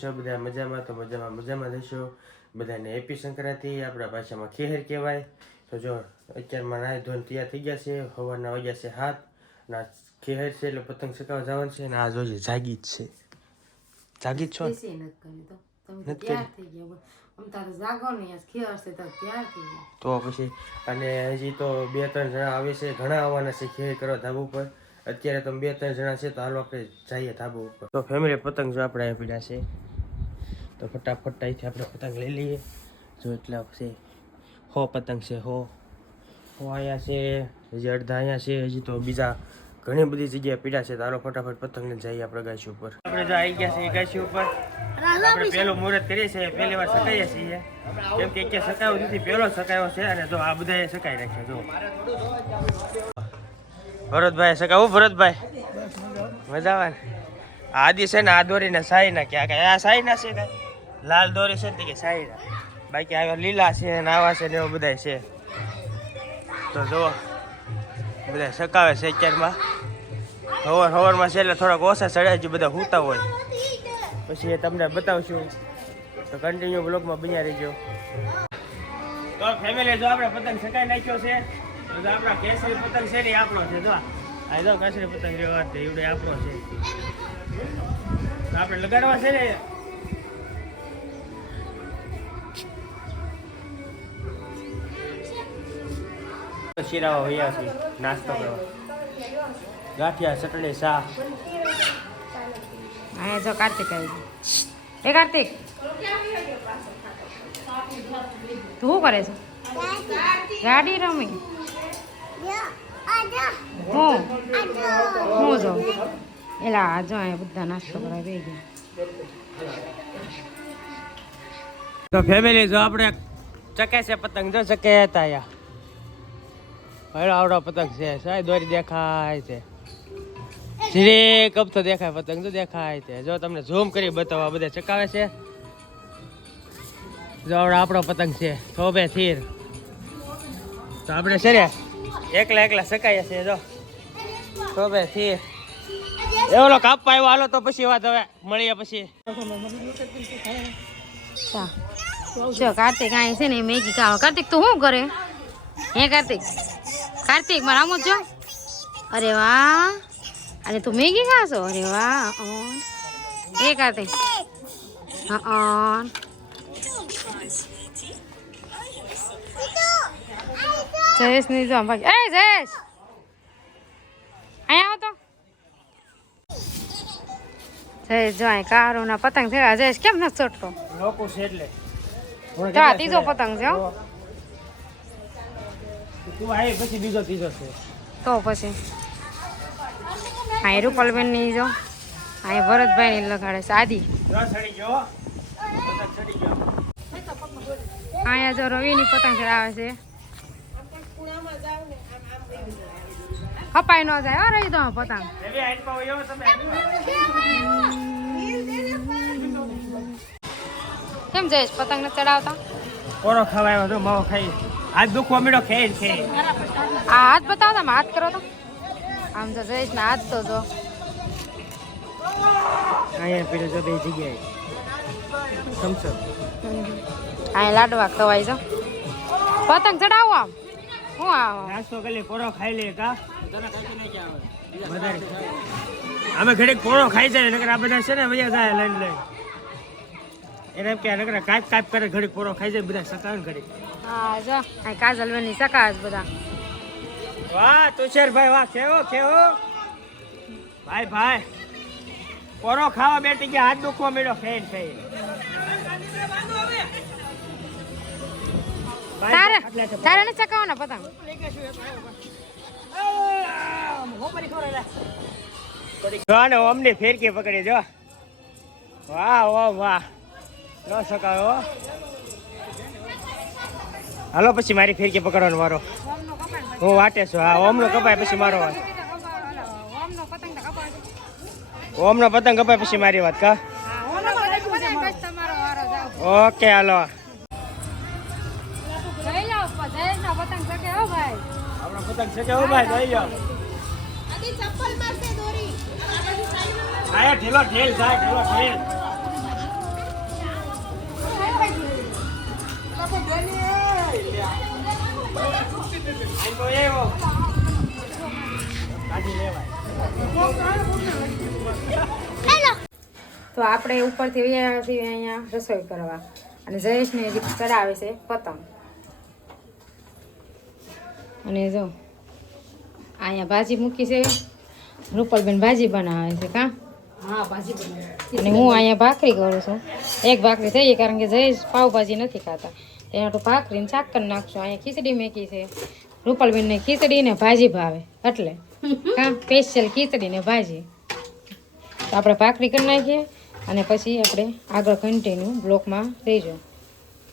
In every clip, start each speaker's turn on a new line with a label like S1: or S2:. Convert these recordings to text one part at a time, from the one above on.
S1: છો? બધા મજામાં? તો મજામાં મજામાં રહેશો? બધાને હેપી સંક્રાંતિ. આપણા ભાષામાં ખેહર કહેવાય. તો જો અત્યારમાં નાય ધોન તૈયાર થઈ ગયા છે. હવાના વાગ્યા છે હાથ ના ખેહર છે એટલે પતંગ ચકાવવા જવાનું છે. અને આ જોઈએ જાગી જ છે. જાગી જ છો
S2: તો તમે ખીર
S1: પછી અને હજી તો બે ત્રણ જણા આવે છે. ઘણા આવવાના છે ખેર કરવા ધાબુ ઉપર. અત્યારે તો બે ત્રણ જણા છે તો હાલો આપણે જઈએ ધાબુ ઉપર. તો ફેમિલી પતંગ જો આપણે અહીંયા છે. તો ફટાફટ અહીંથી આપણે પતંગ લઈ લઈએ. જો એટલા છે હો પતંગ છે, હો. હો અહીંયા છે, હજી અડધા અહીંયા છે, હજી તો બીજા ઘણી બધી જગ્યાએ પીડા છે. તો હાલો ફટાફટ પતંગ લઈને જઈએ આપણે ગાયસી ઉપર. આપણે જો આવી ગયા છે ગાયસી ઉપર. આપણે પહેલું મુહૂર્ત કરીએ છીએ, પહેલી વાર સકાઈએ છીએ. કેમ કે ક્યાં સકાયો નથી, પહેલો સકાયો છે અને જો આ બધા સકાઈ રાખ્યા જો. ભરતભાઈ સકાવું ભરતભાઈ. મજા આવે ને? આદિ છે ને આ દોરીને સાઈ ના ક્યાં આ સાઈ ના છે કાંઈ લાલ દોરી છે કે સાઈડ બાકી આવ્યા લીલા છે ને આવા છે ને એવું બધા છે. તો જુઓ બધા સકાવે છે અત્યારમાં. હવર હવરમાં છે એટલે થોડાક ઓછા ચડ્યા છે બધા સૂતા હોય. પછી એ તમને બતાવશું. તો કન્ટિન્યુ બ્લોગમાં બન્યા રહેજો. તો ફેમિલી જો આપણે પતંગ સકાઈ નાખ્યો છે, તો આપણા કેસરી પતંગ છે ને આપણો છે, જો આ. જો કેસરી પતંગ એવડે આપણો છે. આપણે લગાડવા છે ને શીરાવા વયા છે નાસ્તો કરવા. ગાંઠિયા ચટણી શાહ
S2: અહીંયા જો કાર્તિક આવી ગયો એ કાર્તિક તું શું કરે છે? ગાડી રમી. હું. હું જો. એલા જો અહીંયા બધા નાસ્તો કરવા બે ગયા.
S1: તો ફેમિલી જો આપણે ચકે છે પતંગ જો ચકે હતા અહીંયા આવડો પતંગ છે. સાહેબ, દોરી દેખાય છે. કબ કપતો દેખાય, પતંગ તો દેખાય છે. જો તમને ઝૂમ કરી બતાવવા, બધા ચકાવે છે? જો આવડો આપણો પતંગ છે. થોભે થીર તો આપણે છે ને, એકલા એકલા સકાઈએ છે જો. થોભે થીર એવો લો કાપવા આવ્યો, હાલો તો પછી વાત હવે મળીએ પછી.
S2: જો કાર્તિક અહીં છે ને, મેગી ખાવા. કાર્તિક, તું શું કરે? હે કાર્તિક? કાર્તિક મારા આમ જ અરે વાહ. અરે તું મેગી ખાશો? અરે વાહ અન. એ કાર્તિક. હા જયેશ નહીં જો બાકી એ જયેશ! અહીંયા આવો તો. જયેશ જો અહીં કારો ના પતંગ થયા જયેશ. કેમ નથી ચોટતો
S1: લોકો છે એટલે.
S2: તો આ ત્રીજો પતંગ છે હો.
S1: તું આવી પછી બીજો ત્રીજો છે.
S2: તો પછી. અહીં રૂપલબેનની જો. અહીં ભરતભાઈ ની લગાડે
S1: ગયો
S2: અહીંયા જો રવિ ની પતંગ ચડાવે છે. કપાઈ ન જાય હો રહી દો પતંગ. કેમ જઈશ? પતંગ ને ચડાવતા?
S1: ઓરો ખવાય તો માવો ખાઈ. આજ દુખવા મળ્યો ખેર છે.
S2: આ હાથ બતાવો તમે હાથ કરો તો. આમ તો જઈશ ને હાથ તો જો.
S1: અહીંયા પીડે જો બે જગ્યાએ. સમસો
S2: અહીંયા લાડવા ખવાય જો પતંગ ચડાવો આમ. હું આવો?
S1: નાસ્તો કરી કોરો ખાઈ લે કા? વધારે. અમે ઘડીક કોરો ખાઈ જાય નકર આ બધા છે ને મજા જાય લઈને લઈને. એને એમ કે અલગ કાપ કાપ કરે ઘડી પોરો ખાઈ જાય બધા સકાન ઘડી
S2: હા જો આ કાજલ બેનની સકાશ બધા.
S1: વાહ તુષારભાઈ વાહ કેવો કેવો? ભાઈ ભાઈ પોરો ખાવા બેઠી ગયા હાથ દુખવા મળ્યો ફેન થઈ
S2: તારે તારે ને ચકાવવાના પતંગ?
S1: જો ને અમને ફેરકી પકડી જો. વાહ વાહ વાહ. ન શકાય હો. હાલો પછી મારી ફેરકી પકડવાનો મારો હું વાટે છું હા ઓમનો કપાય પછી મારો વાત ઓમનો પતંગ કપાય પછી મારી વાત કા? ઓકે હાલો. પતંગ છે કે હો ભાઈ જોઈ લો આયા ઢીલો ઢીલ થાય ઢીલો ઢીલ.
S2: તો આપણે ઉપરથી આવ્યા છીએ અહીંયા રસોઈ કરવા. અને જયેશને હજી ચડાવે છે પતંગ. અને જો અહીંયા ભાજી મૂકી છે. રૂપલબેન ભાજી બનાવે છે કા?
S3: હા ભાજી બનાવી
S2: અને હું અહીંયા ભાખરી કરું છું. એક ભાખરી થઈ કારણ કે જયેશ પાવભાજી નથી ખાતા. એના તો ભાખરીને શાક કરી નાખશું. અહીંયા ખીચડી મેકી છે. રૂપલબેનને ખીચડી ને ભાજી ભાવે. એટલે. કા સ્પેશિયલ ખીચડી ને ભાજી. તો આપણે ભાખરી કરી નાખીએ અને પછી આપણે આગળ કન્ટિન્યુ બ્લોકમાં રહીજો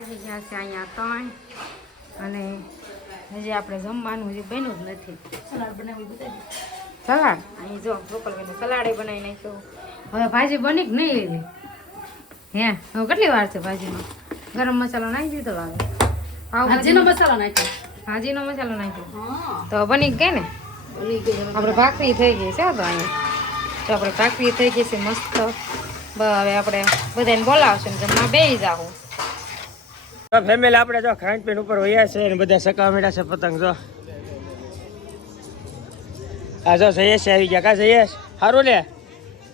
S2: ગયા છે અહીંયા ત્રણ. અને હજી આપણે જમવાનું હજી બન્યું જ નથી.
S3: સલાડ બનાવી બતાવી
S2: સલાડ? અહીં જો રૂપલબેને સલાડે બનાવી નાખ્યો. હવે ભાજી બની કે નહીં લીધી? હે હવે કેટલી વાર છે ભાજીમાં? ગરમ મસાલો નાખી દીધો હવે.
S3: ભાજીનો મસાલો નાખ્યો?
S2: ભાજીનો મસાલો નાખ્યો. તો બની ગઈ ને? આપણે ભાખરી થઈ ગઈ છે તો અહીંયા. તો આપણે ભાખરી થઈ ગઈ છે મસ્ત. બ હવે આપણે બધાને બોલાવશું ને જમવા બે જાવું
S1: તો ફેમિલી આપણે જો ખાંડ પીણ ઉપર હોયા છે અને બધા સકાવા મીઠા છે પતંગ જો. આ જો જયેશ આવી ગયા. કા જયેશ? સારું લે.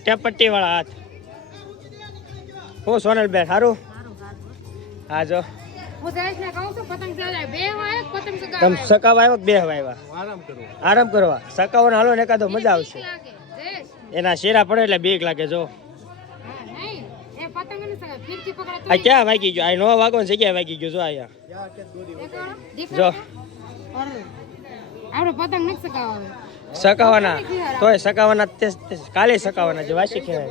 S1: ટેપ પટ્ટી વાળા હાથ. હું સોનલબેન સારું હા જો.
S2: હું જયેશને કહું છું પતંગ ચગાવે બે હોય પતંગ
S1: તમે સકાવા આવ્યો કે બે આવ્યા? આરામ કરવા. સકાવાનો હાલો ને એકાદો મજા આવશે. એના શેરા પડે એટલે બીક લાગે જો. આ ક્યાં વાગી ગયો? આ નો ને જગ્યાએ વાગી ગયો જો અહીંયા. જો.
S2: આપણે પતંગ નથી ચગાવવા
S1: સકાવાના. તોય સકાવાના કાલે સકાવાના જે વાસી ખેવાય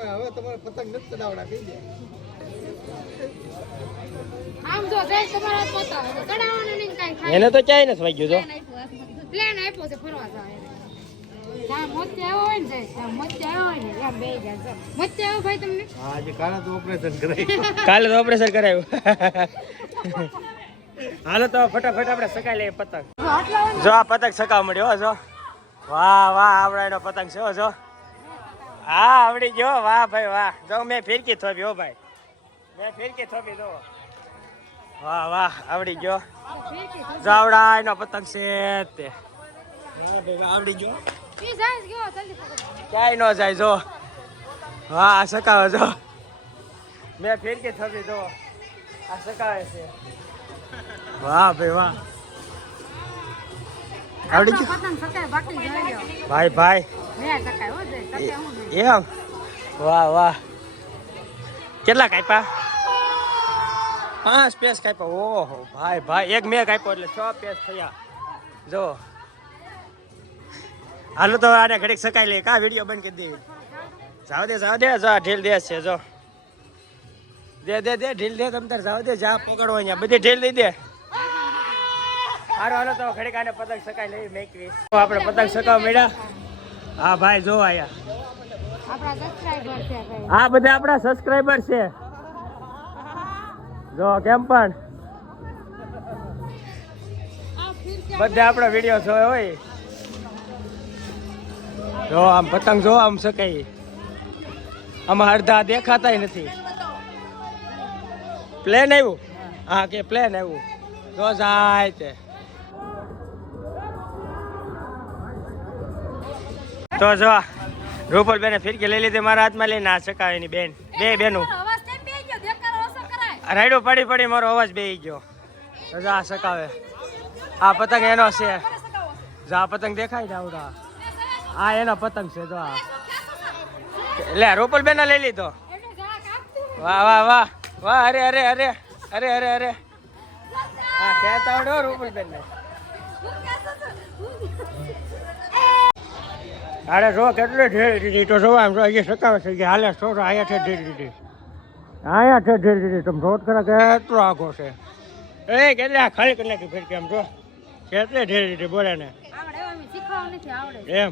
S2: આમ જો જયેશ તમારા હાથ તો ચડાવવાનું નહીં કાંઈ ખાય
S1: એને તો ક્યાંય નથી વાગ્યું જો.
S2: પ્લેન આપ્યો છે ફરવા જાય ત્યાં મોતે આવ્યો હોય ને ત્યાં આવ્યો હોય ને ત્યાં બે જાય મોતે આવ્યો ભાઈ તમને?
S1: કાલે તો ઓપરેશન કરાયું. હાલો તો ફટાફટ આપણે સકાઈ લઈએ પતંગ. જો આ પતંગ સકાવ મળ્યો જો. વાહ વાહ આવડા એનો પતંગ છે જો. હા આવડી ગયો વાહ ભાઈ વાહ. જો મેં ફિરકી થોપી હો ભાઈ. મેં ફિરકી થોપી જો. વાહ વાહ આવડી ગયો જો આવડા એનો પતંગ છે તે વાહ ભાઈ વાહ આવડી ગયો
S2: ઈ જયેશ ગયો જલ્દી પકડો.
S1: ક્યાંય ન જાય જો વાહ આ સકાવે જો મેં ફિરકી થોપી જો આ સકાવે છે વાહ ભાઈ વાહ આવડી ગયું
S2: પતંગ સકાય બાકી જોઈ લો
S1: ભાઈ ભાઈ
S2: મેં સકાય હો જયેશ, સકાય હું નહીં.
S1: એમ વાહ વાહ કેટલા કાપ્યા પાંચ પેસ કાપ્યા. ઓહો ભાઈ ભાઈ એક મેં કાપ્યો એટલે છ પેસ થયા. જો. હાલો તો આને ઘડીક સકાઈ લે. કા વીડિયો બંધ કરી દેવી? જાવ દે જાવ દે જો ઢીલ દે છે જો. દે દે દે ઢીલ દે તમ તાર જાવ દે જા પકડો અહીંયા. બધી ઢીલ દઈ દે. હારો હાલો તો ઘડીક આને પતંગ સકાઈ લઈ મેકવી. તો આપણે પતંગ સકાવ મળ્યા હા ભાઈ જો આયા.
S2: આપણા સબસ્ક્રાઇબર છે ભાઈ.
S1: બધા આપણા સબસ્ક્રાઇબર છે. જો, કેમ પણ? બધા આપણા વીડિયો જોયો હોય. જો, આમ પતંગ જો આમ શકાય. આમાં અડધા દેખાતાય નથી. પ્લેન આવ્યું? હા, કે પ્લેન આવ્યું? જો, જાય તે. તો જો રૂપલ બેને ફિરકી લઈ લીધી, મારા હાથમાં લઈને આ ચકાવે એની બેન. બે બેનું
S3: અવાજ કેમ બે ગયો દેખાડો ઓછો કરાય
S1: રાયડો પડી પડી મારો અવાજ બેહી ગયો. તો સકાવે. આ પતંગ એનો છે. જા પતંગ દેખાય ને આવડા. આ એનો પતંગ છે, જો આ. લે રોપલ બેન લઈ લીધો. વાહ વાહ વાહ. વાહ, અરે અરે અરે. અરે અરે અરે. હા કહેતા આવડો રૂપલ બેન ને અરે જો કેટલો ઢેર દીધી તો જોવા એમ જો અહીંયા સકાવે છે હાલે સો અહીંયા છે ઢેર દીધી અહીંયા છે ધીરે ધીરે તમે રોડ ખરા કેટલો આખો છે. એ કેટલી આ ખાલી કરી નાખી ફેરકી આમ જો. કેટલે ધીરે ધીરે બોલે ને.
S2: આવડે એવો અમે શીખવા નથી આવડે.
S1: એમ.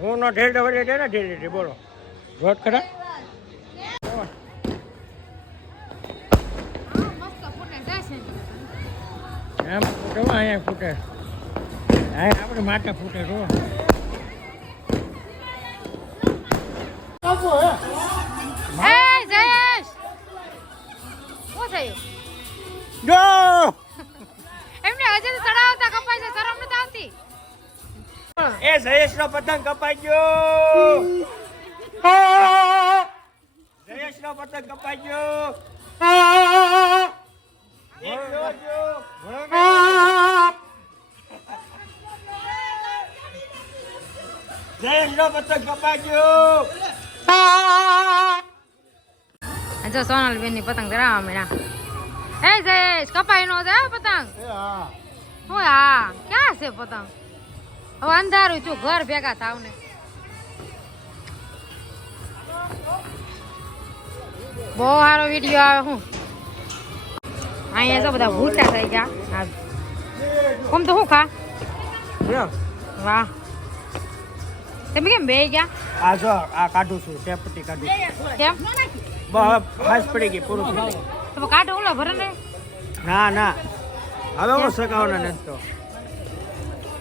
S1: હું નો ઢેર તો વળી દે ને ધીરે ધીરે બોલો. રોડ ખરા.
S2: છે.
S1: એમ ફૂટે અહીંયા ફૂટે? અહીંયા આપણે માટે ફૂટે જો
S2: એ જયેશ
S1: નો પતંગ કપાઈ ગયો જયેશ નો પતંગ કપાઈ ગયો એક જો, જો. જયેશ નો પતંગ કપાઈ ગયો
S2: આ જો સોનલ બેનની પતંગ ધરાવવા મળ્યા હે જયેશ કપાઈ નો છે હો પતંગ હું હા ક્યાં છે પતંગ હવે અંધારું છું ઘર ભેગા થાવ ને. બહુ સારો વીડિયો આવે હું. અહીંયા તો બધા ભૂટા થઈ ગયા. આમ તો શું ખા? વાહ. તમે કેમ બે ગયા?
S1: આ જો આ કાઢું છું સેપટી કાઢું
S2: કેમ?
S1: બસ ફાસ પડી ગઈ પૂરું
S2: તો કાઢો ઓલો ભરે ને.
S1: ના ના. હવે હું સકાવના નથી તો.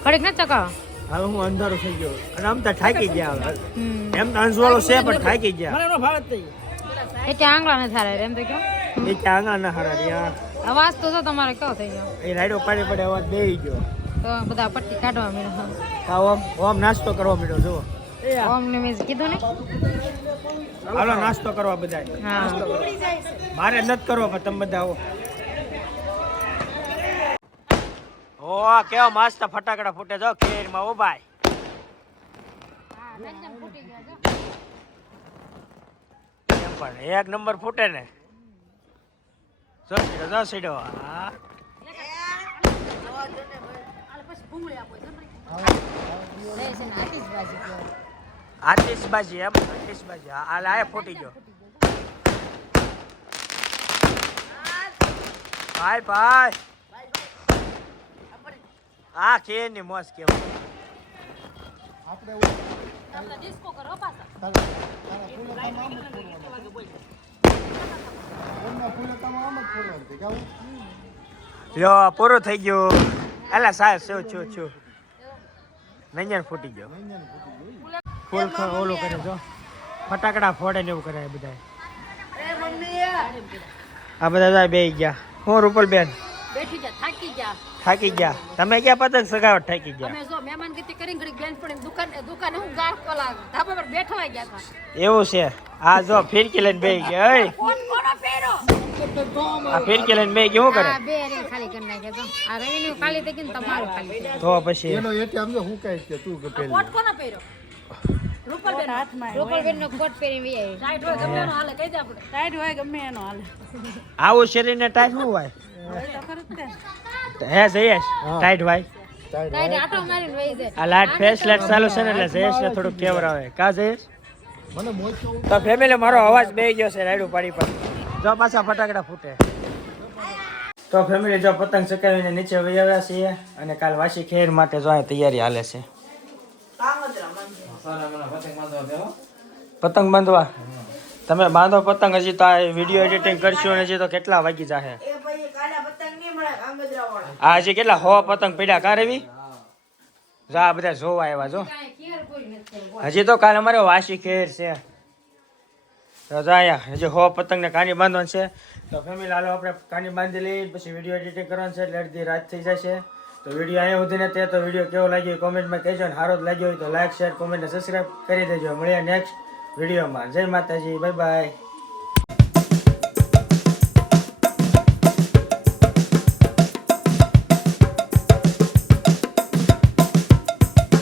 S2: કડક નથી ચકાવો
S1: હવે હું અંધારું થઈ ગયો. અને આમ તો થાકી ગયા હવે. એમ તો અંશવાળો છે પણ થાકી ગયા.
S2: એટલે આંગળા નથી થારે એમ તો કયો
S1: એ કે આંગળા ના હારા રહ્યા
S2: અવાજ તો તો તમારે કયો થઈ ગયો.
S1: એ રાઈડો પાડે પડે અવાજ બેહી ગયો.
S2: તો બધા પટ્ટી કાઢવા મળ્યો
S1: હા. ઓમ ઓમ નાસ્તો કરવા મળ્યો જો
S2: ઓમ ને મેં કીધું ને.
S1: હાલો નાસ્તો કરવા બધા
S2: હા.
S1: મારે નથી કરવો પણ તમે બધા આવો. ઓ, કેવા મસ્ત ફટાકડા ફૂટે જો ખેરમાં ઓ ભાઈ. પણ એક નંબર ફૂટે ને. જો સીડો. જો સીડો આતિશબાજી એમ આતિશબાજી હાલ આ ફૂટી ગયો. ભાઈ ભાઈ. આ કે ની મોસ કેમ યો પૂરું થઈ ગયું. અલા સાહેબ શું છો છું. નંજન ફૂટી ગયો. ફૂલ ઓલું કરે જો. ફટાકડા ફોડે ને એવું કરે આ બધા આ બધા જાય બે ગયા. હું રૂપલ બેન
S3: બેઠી જા થાકી જા.
S1: થાકી ગયા. તમે ક્યાં પતંગ સગાવટ થાકી ગયા?
S3: અમે જો મહેમાન ગતિ કરી ઘડી બેન પડી દુકાન દુકાન હું ગાર કોલા ધાબા પર બેઠવા ગયા હતા.
S1: એવું છે. આ જો ફિરકી લઈને બે ગયા. ઓય
S3: કોણ કોનો પહેરો
S1: આ ફિરકી લઈને બે ગયો શું કરે?
S2: આ બે રે ખાલી કરી નાખે તો. આ રવિની ખાલી થઈ ને તમારું ખાલી
S1: તો પછી?
S4: એનો એટીએમ જો હું કહે કે તું કે પેલો
S3: કોટ કોનો પહેરો રૂપલ બેન હાથમાં
S2: રૂપલબેન નો કોટ પહેરી વી આવી
S3: ટાઈટ હોય ગમે એનો હાલે. કહી દે આપણે ટાઈટ હોય ગમે એનો હાલે.
S1: આવું શરીરને ટાઈટ શું હોય? હે જયેશ ટાઈટ ભાઈ.
S2: કાંઈ આટો મારીને વહી જાય
S1: આ લાઈટ ફેસ લાઈટ ચાલુ છે ને એટલે જયેશ ને થોડુંક કેવરાવે કા જયેશ? તો ફેમિલી મારો અવાજ બે ગયો છે રાયડું પાડી પર. જો પાછા ફટાકડા ફૂટે. તો ફેમિલી જો પતંગ ચકાવીને નીચે વહી આવ્યા છીએ અને કાલ વાસી ખેર માટે જો તૈયારી હાલે છે. પતંગ બાંધવા. તમે બાંધો પતંગ હજી તો આ વીડિયો એડિટિંગ કરશું અને હજી તો કેટલા વાગી જાહે? આ હજી કેટલા? હો પતંગ પીડા કરવી રવી જો બધા જોવા આવ્યા જો. હજી તો કાલે અમારે વાસી ખેર છે. તો જો અહીંયા હજી હો પતંગ ને કાની બાંધવાનું છે. તો ફેમિલી હાલો આપણે કાની બાંધી લઈ પછી વીડિયો એડિટિંગ કરવાનું છે એટલે અડધી રાત થઈ જશે. તો વીડિયો અહીંયા સુધી ને તે તો વીડિયો કેવો લાગ્યો કોમેન્ટમાં કહેજો ને સારો જ લાગ્યો હોય તો લાઈક શેર કોમેન્ટ સબસ્ક્રાઈબ કરી દેજો. મળીએ નેક્સ્ટ વિડીયોમાં. જય માતાજી બાય બાય.